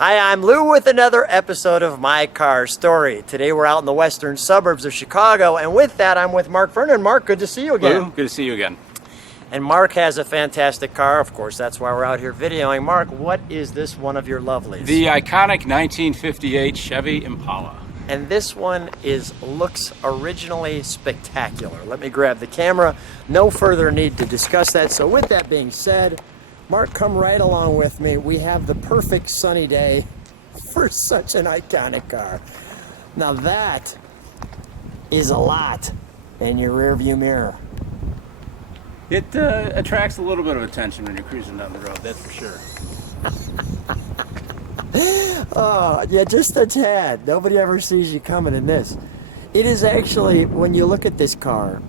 Hi, I'm Lou with another episode of My Car Story. Today we're out in the western suburbs of Chicago, and with that I'm with Marc Vernon. Marc, good to see you again. Lou, good to see you again. And Marc has a fantastic car, of course, that's why we're out here videoing. Marc, what is this one of your lovelies? The iconic 1958 Chevy Impala. And this one looks originally spectacular. Let me grab the camera. No further need to discuss that. So with that being said, Marc, come right along with me. We have the perfect sunny day for such an iconic car. Now that is a lot in your rear view mirror. It attracts a little bit of attention when you're cruising down the road, that's for sure. Oh, yeah, just a tad. Nobody ever sees you coming in this. It is actually, when you look at this car,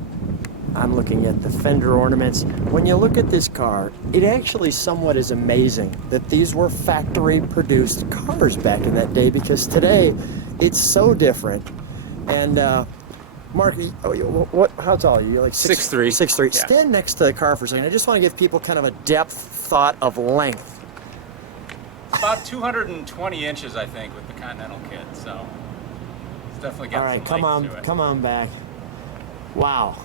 I'm looking at the fender ornaments. When you look at this car, it actually somewhat is amazing that these were factory produced cars back in that day, because today it's so different. And Marc, how tall are you? You're like 6'3". 6'3". Yeah. Stand next to the car for a second. I just want to give people kind of a depth thought of length. About 220 inches, I think, with the Continental kit, so it's definitely got All right, some length to it. come on back. Wow.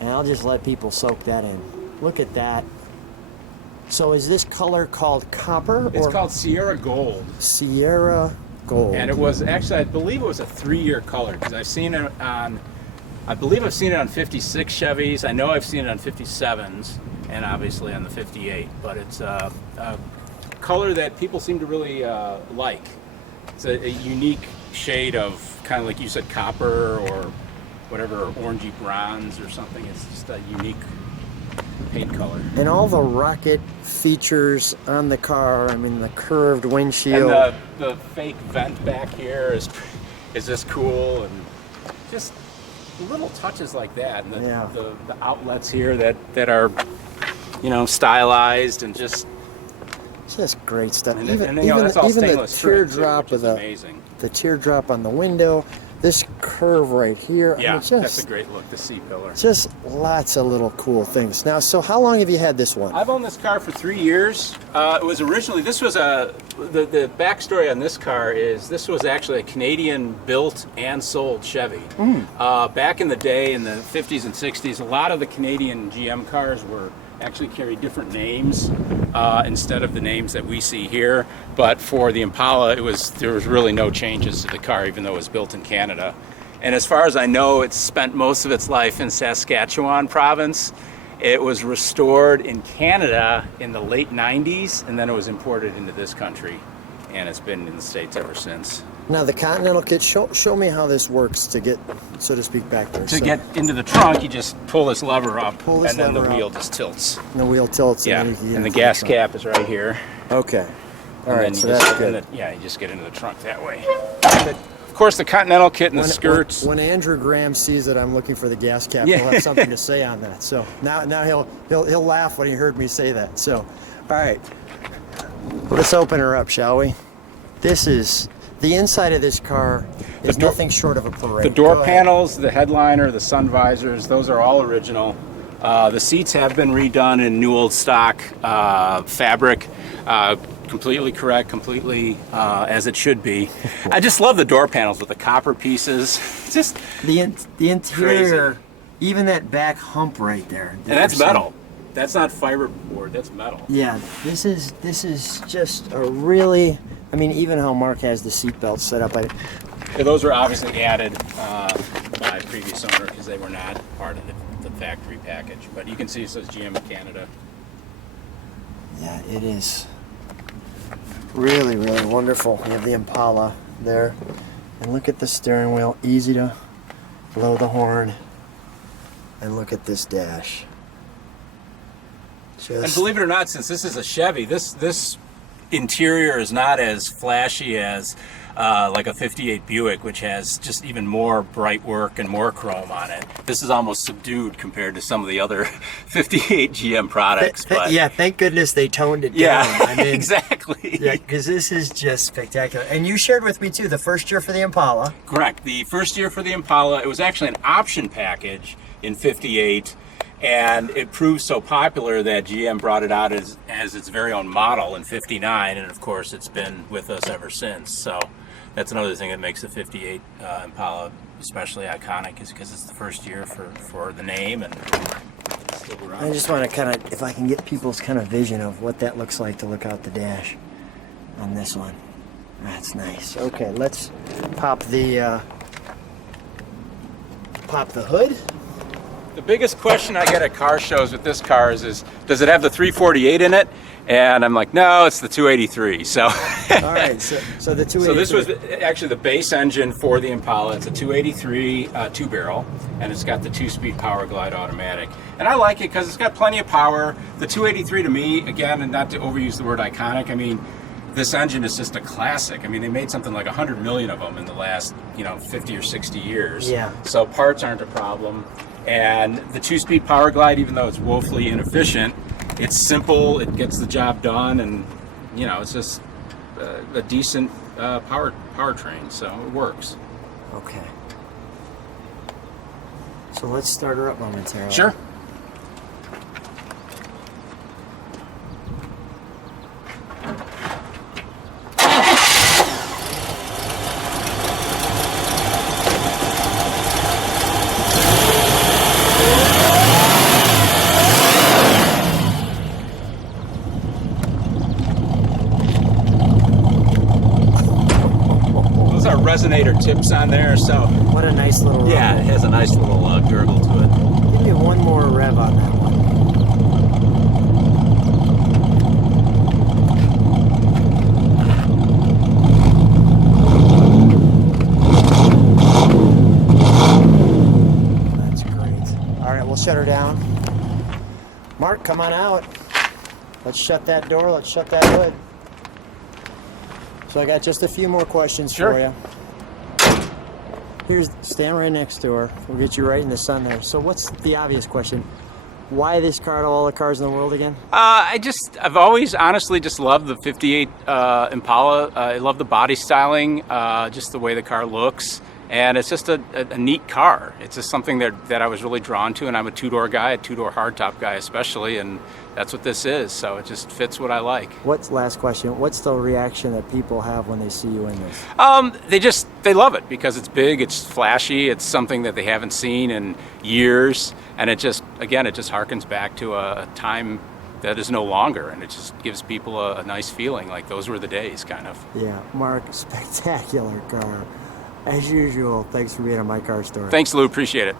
And I'll just let people soak that in. Look at that. So is this color called copper? It's called Sierra Gold. Sierra Gold. And it was actually, I believe it was a 3-year color, because I've seen it on, I believe I've seen it on 56 Chevys. I know I've seen it on 57s, and obviously on the 58. But it's a color that people seem to really like. It's a unique shade of kind of like you said, copper or whatever, orangey bronze or something. It's just a unique paint color. And all the rocket features on the car. I mean, the curved windshield. And the fake vent back here is just cool, and just little touches like that. And the outlets here that are, you know, stylized and just great stuff. And even that's all even the stainless trim, teardrop too, of the teardrop on the window. This curve right here. Yeah, I mean, that's a great look, the C-pillar. Just lots of little cool things. Now, so how long have you had this one? I've owned this car for 3 years. It was originally, the backstory on this car is this was actually a Canadian built and sold Chevy. Back in the day, in the 50s and 60s, a lot of the Canadian GM cars actually carried different names instead of the names that we see here. But for the Impala, there was really no changes to the car, even though it was built in Canada. And as far as I know, it's spent most of its life in Saskatchewan province. It was restored in Canada in the late 90s, and then it was imported into this country, and it's been in the States ever since. Now the Continental kit, show me how this works to get, so to speak, back there. To get into the trunk, you just pull this lever up, and then the lever wheel up. just tilts. And the wheel tilts. Yeah, and the gas cap is right here. Okay. All right, so you that's good. Yeah, you just get into the trunk that way. Of course, the Continental kit and the skirts. When Andrew Graham sees that I'm looking for the gas cap, he'll have something to say on that. So now he'll laugh when he heard me say that. So, all right, let's open her up, shall we? This is the inside of this car is nothing short of a parade. The door panels, the headliner, the sun visors, those are all original. The seats have been redone in new old stock fabric. Completely correct, completely as it should be. I just love the door panels with the copper pieces. Just the interior, crazy. Even that back hump right there. And that's metal. That's not fiberboard. That's metal. Yeah, this is just a really. I mean, even how Marc has the seat belts set up. Those were obviously added by previous owner because they were not part of the factory package. But you can see it says GM of Canada. Yeah, it is. Really, really wonderful. You have the Impala there. And look at the steering wheel. Easy to blow the horn. And look at this dash. And believe it or not, since this is a Chevy, this interior is not as flashy as like a 58 Buick, which has just even more bright work and more chrome on it. This is almost subdued compared to some of the other 58 GM products. But yeah, thank goodness they toned it down. Yeah, I mean, exactly. Yeah, because this is just spectacular. And you shared with me too the first year for the Impala. Correct. The first year for the Impala, it was actually an option package in 58. And it proved so popular that GM brought it out as its very own model in '59, and of course it's been with us ever since. So that's another thing that makes the '58 Impala especially iconic, is because it's the first year for the name and still around. I just want to kind of, if I can get people's kind of vision of what that looks like to look out the dash on this one. That's nice. Okay, let's pop the hood. The biggest question I get at car shows with this car is does it have the 348 in it? And I'm like, no, it's the 283. So, all right. So the 283. So this was actually the base engine for the Impala. It's a 283 two-barrel, and it's got the 2-speed Power Glide automatic. And I like it because it's got plenty of power. The 283 to me, again, and not to overuse the word iconic, I mean, this engine is just a classic. I mean, they made something like 100 million of them in the last, 50 or 60 years. Yeah. So parts aren't a problem. And the 2-speed Power Glide, even though it's woefully inefficient, it's simple, it gets the job done, and it's just a decent powertrain, so it works. Okay. So let's start her up momentarily. Sure. Resonator tips on there, so what a nice little yeah, rumble. It has a nice little gurgle to it. Give me one more rev on that one. That's great. All right, we'll shut her down. Mark, come on out. Let's shut that door. Let's shut that hood. So I got just a few more questions for you. Stand right next to her. We'll get you right in the sun there. So what's the obvious question? Why this car out of all the cars in the world again? I've always honestly just loved the '58 Impala. I love the body styling, just the way the car looks. And it's just a neat car. It's just something that I was really drawn to, and I'm a two-door guy, a two-door hardtop guy especially, and that's what this is. So it just fits what I like. Last question, what's the reaction that people have when they see you in this? They love it because it's big, it's flashy, it's something that they haven't seen in years, and it just harkens back to a time that is no longer, and it just gives people a nice feeling, like those were the days, kind of. Yeah, Mark, spectacular car. As usual, thanks for being on My Car Story. Thanks, Lou. Appreciate it.